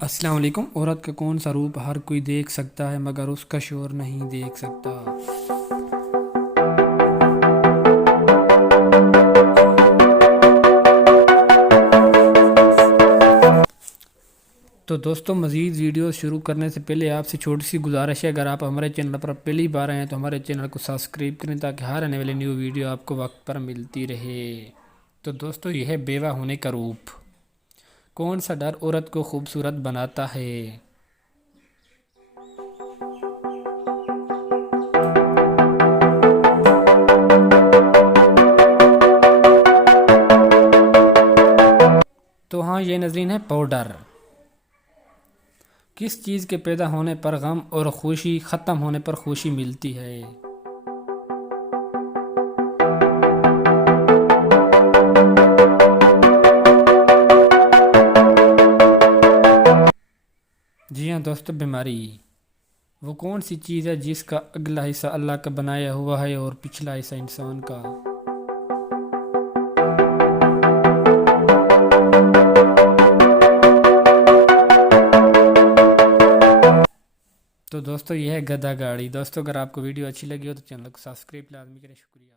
السلام علیکم۔ عورت کا کون سا روپ ہر کوئی دیکھ سکتا ہے مگر اس کا شوہر نہیں دیکھ سکتا؟ تو دوستوں، مزید ویڈیو شروع کرنے سے پہلے آپ سے چھوٹی سی گزارش ہے، اگر آپ ہمارے چینل پر پہلی بار آئے ہیں تو ہمارے چینل کو سبسکرائب کریں تاکہ ہر آنے والی نیو ویڈیو آپ کو وقت پر ملتی رہے۔ تو دوستوں، یہ ہے بیوہ ہونے کا روپ۔ کون سا ڈر عورت کو خوبصورت بناتا ہے؟ تو ہاں، یہ نظرین ہے پاؤڈر۔ کس چیز کے پیدا ہونے پر غم اور خوشی، ختم ہونے پر خوشی ملتی ہے؟ جی ہاں دوستو، بیماری۔ وہ کون سی چیز ہے جس کا اگلا حصہ اللہ کا بنایا ہوا ہے اور پچھلا حصہ انسان کا؟ تو دوستو، یہ ہے گدھا گاڑی۔ دوستو، اگر آپ کو ویڈیو اچھی لگی ہو تو چینل کو سبسکرائب لازمی کریں۔ شکریہ۔